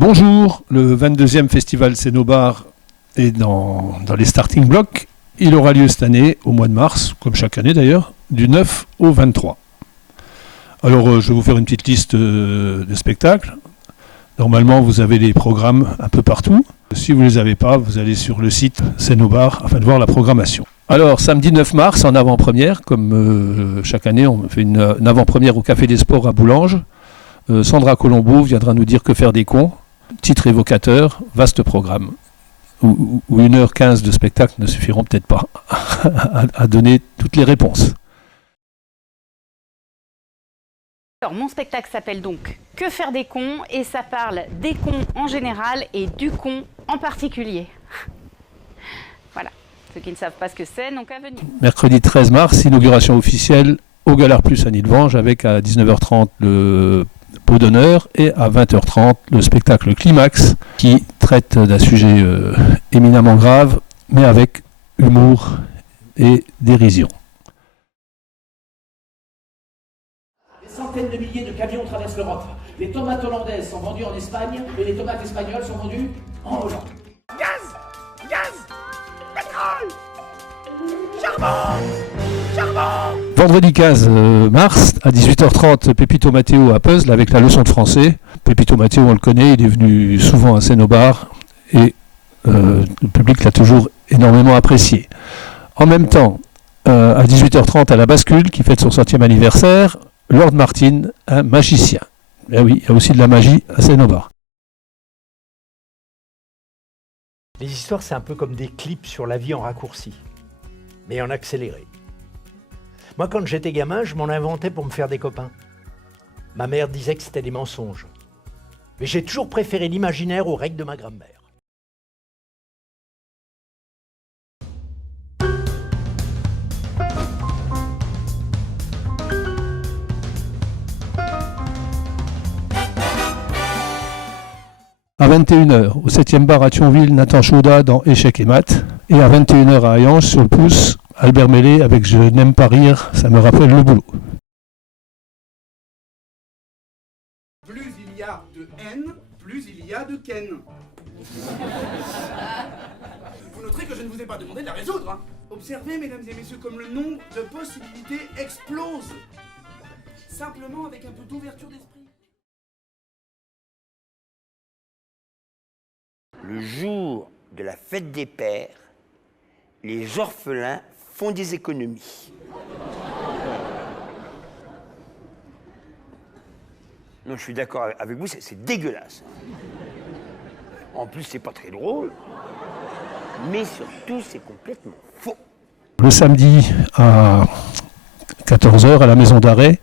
Bonjour, le 22e festival Cénobar est dans les starting blocks. Il aura lieu cette année, au mois de mars, comme chaque année d'ailleurs, du 9 au 23. Alors, je vais vous faire une petite liste de spectacles. Normalement, vous avez les programmes un peu partout. Si vous ne les avez pas, vous allez sur le site Cénobar afin de voir la programmation. Alors, samedi 9 mars, en avant-première, comme chaque année, on fait une avant-première au Café des Sports à Boulanges. Sandra Colombo viendra nous dire que faire des cons. Titre évocateur, vaste programme. Où 1h15 de spectacle ne suffiront peut-être pas à donner toutes les réponses. Alors, mon spectacle s'appelle donc « Que faire des cons ?» et ça parle des cons en général et du con en particulier. Voilà, ceux qui ne savent pas ce que c'est n'ont qu'à venir. Mercredi 13 mars, inauguration officielle au Galard Plus à Nilvange avec à 19h30 le pot d'honneur et à 20h30 le spectacle Climax qui traite d'un sujet éminemment grave mais avec humour et dérision. Des centaines de milliers de camions traversent l'Europe. Les tomates hollandaises sont vendues en Espagne et les tomates espagnoles sont vendues en Hollande. Gaz! Gaz! Pétrole! Charbon! Charbon! Vendredi 15 mars, à 18h30, Pépito Matteo à Puzzle avec la leçon de français. Pépito Matteo, on le connaît, il est venu souvent à Cénobar et le public l'a toujours énormément apprécié. En même temps, à 18h30, à la bascule, qui fête son 100e anniversaire, Lord Martin, un magicien. Et oui, il y a aussi de la magie à Cénobar. Les histoires, c'est un peu comme des clips sur la vie en raccourci, mais en accéléré. Moi, quand j'étais gamin, je m'en inventais pour me faire des copains. Ma mère disait que c'était des mensonges. Mais j'ai toujours préféré l'imaginaire aux règles de ma grand-mère. À 21h, au 7e bar à Thionville, Nathan Chaudat dans Échecs et Maths. Et à 21h à Hayange, sur le pouce, Albert Mélé avec Je n'aime pas rire, ça me rappelle le boulot. Plus il y a de haine, plus il y a de ken. Vous noterez que je ne vous ai pas demandé de la résoudre. Hein. Observez, mesdames et messieurs, comme le nombre de possibilités explose. Simplement avec un peu d'ouverture d'esprit. Le jour de la fête des pères, les orphelins font des économies. Non, je suis d'accord avec vous, c'est dégueulasse. En plus, c'est pas très drôle, mais surtout, c'est complètement faux. Le samedi à 14h à la Maison d'Arrêt,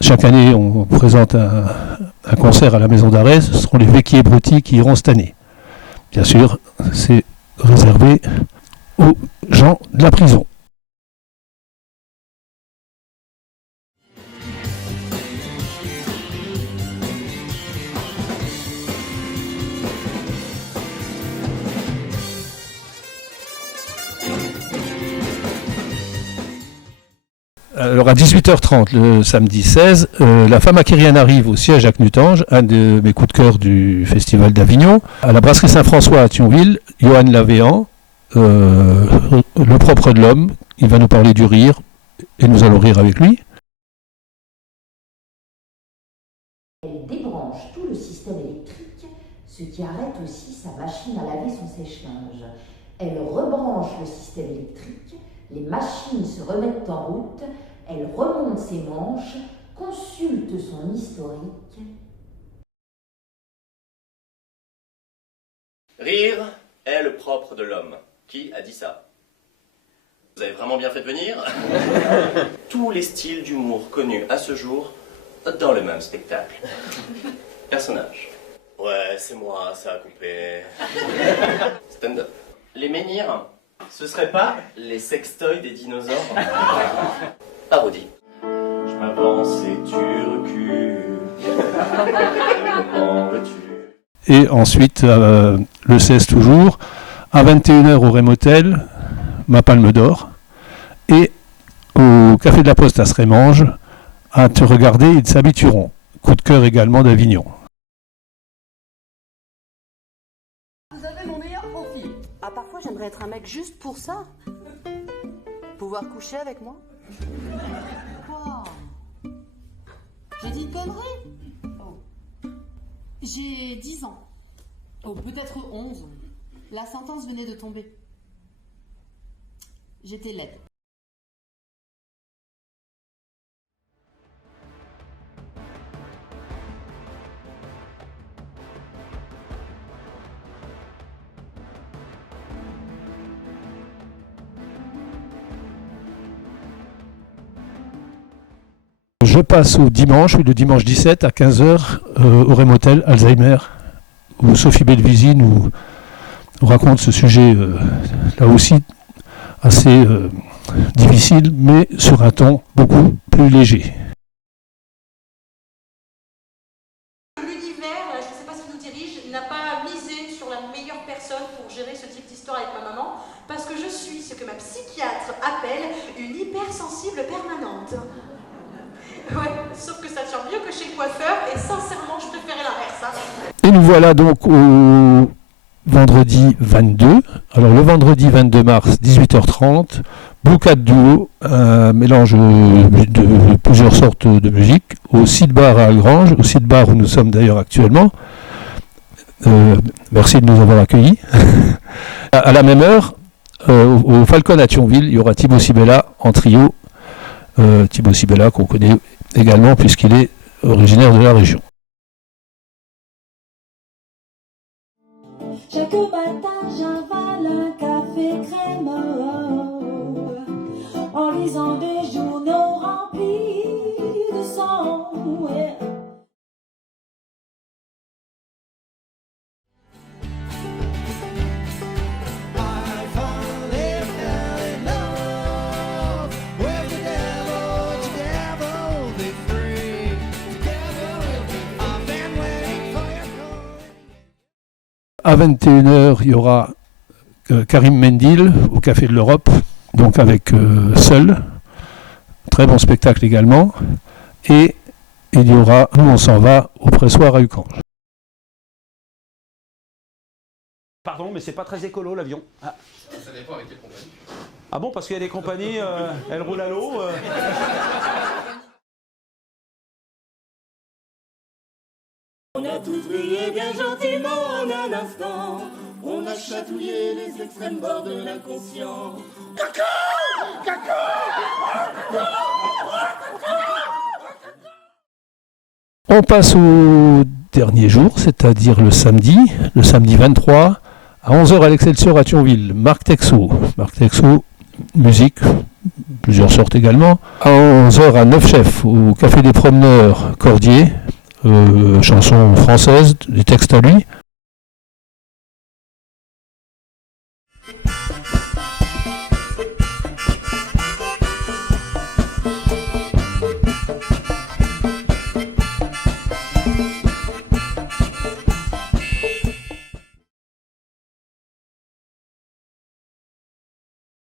chaque année on présente un concert à la Maison d'Arrêt, ce seront les Vecchi et Brutti qui iront cette année. Bien sûr, c'est réservé aux gens de la prison. Alors à 18h30 le samedi 16, La femme à qui rien n'arrive au siège à Knutange, un de mes coups de cœur du festival d'Avignon. À la brasserie Saint-François à Thionville, Johan Lavéan, le propre de l'homme, il va nous parler du rire et nous allons rire avec lui. Elle débranche tout le système électrique, ce qui arrête aussi sa machine à laver son sèche-linge. Elle rebranche le système électrique, les machines se remettent en route, elle remonte ses manches, consulte son historique. Rire est le propre de l'homme. Qui a dit ça? Vous avez vraiment bien fait de venir? Tous les styles d'humour connus à ce jour dans le même spectacle. Personnage. Ouais, c'est moi, ça a coupé. Stand-up. Les menhirs, ce serait pas les sextoys des dinosaures? Parodie. Je m'avance et tu recules. Comment veux-tu? Et ensuite, le 16 toujours, à 21h au Rem Hotel, ma Palme d'Or, et au Café de la Poste à Srémange, à Te regarder, ils s'habitueront. Coup de cœur également d'Avignon. j'aimerais être un mec juste pour ça. Pouvoir coucher avec moi. Quoi? J'ai dit une connerie? Oh. J'ai 10 ans. Oh, peut-être 11. La sentence venait de tomber. J'étais laide. Je passe au dimanche, le dimanche 17 à 15h au Rem Hotel Alzheimer, où Sophie Belvisi nous raconte ce sujet là aussi assez difficile, mais sur un ton beaucoup plus léger. L'univers, je ne sais pas ce qui nous dirige, n'a pas misé sur la meilleure personne pour gérer ce type d'histoire avec ma maman, parce que je suis ce que ma psychiatre appelle une hypersensible permanente. Ouais, sauf que ça tient mieux que chez le coiffeur, et sincèrement, je préférais l'inverse. Et nous voilà donc au vendredi 22. Alors le vendredi 22 mars, 18h30, Blue Cat Duo, un mélange de plusieurs sortes de musique, au Seed Bar à Algrange, au Seed Bar où nous sommes d'ailleurs actuellement. Merci de nous avoir accueillis. À la même heure, au Falcon à Thionville, il y aura Thibaut Sibella en trio. Thibaut Sibella qu'on connaît également puisqu'il est originaire de la région. Chaque matin j'avale un café crémeux en lisant des journaux remplis de sang. Ouais. À 21h, il y aura Karim Mendil au Café de l'Europe, donc avec Seul, très bon spectacle également, et il y aura Nous on s'en va au pressoir à Uckange. Pardon, mais c'est pas très écolo l'avion. Ah. Ça dépend avec quelle compagnie. Ah bon, parce qu'il y a des compagnies, elles roulent à l'eau. On a tous brillé bien gentiment en un instant. On a chatouillé les extrêmes bords de l'inconscient. Caca! Caca! On passe au dernier jour, c'est-à-dire le samedi 23, à 11h à l'Excelsior à Thionville. Marc Texo, musique, plusieurs sortes également. À 11h à Neuf Chefs, au Café des Promeneurs, Cordier. Chanson française, des textes à lui.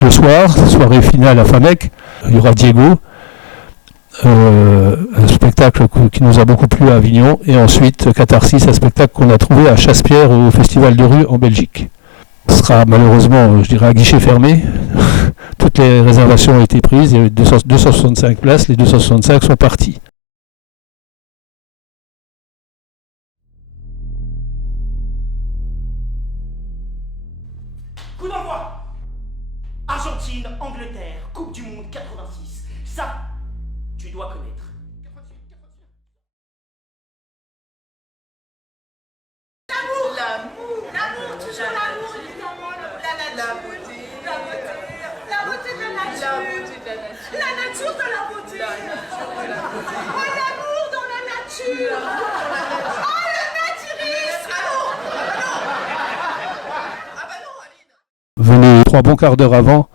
Le soir, soirée finale à Famec, il y aura Diego. Un spectacle qui nous a beaucoup plu à Avignon, et ensuite Catharsis, un spectacle qu'on a trouvé à Chassepierre au Festival de rue en Belgique. Ce sera malheureusement, je dirais, à guichet fermé. Toutes les réservations ont été prises, il y avait 265 places, les 265 sont partis. Coup d'envoi! Argentine, Angleterre, Coupe du Monde 86. Ça, tu dois connaître. L'amour, toujours l'amour, évidemment, la beauté de la nature, la nature de la beauté, oh, l'amour dans la nature, oh, le naturisme, Venez 3 bons quarts d'heure avant,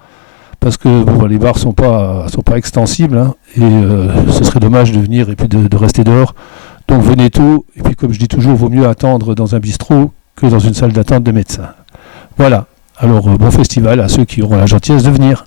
parce que bon, les bars sont pas extensibles, hein, et ce serait dommage de venir et puis de rester dehors. Donc venez tôt, et puis comme je dis toujours, vaut mieux attendre dans un bistrot que dans une salle d'attente de médecin. Voilà, alors bon festival à ceux qui auront la gentillesse de venir.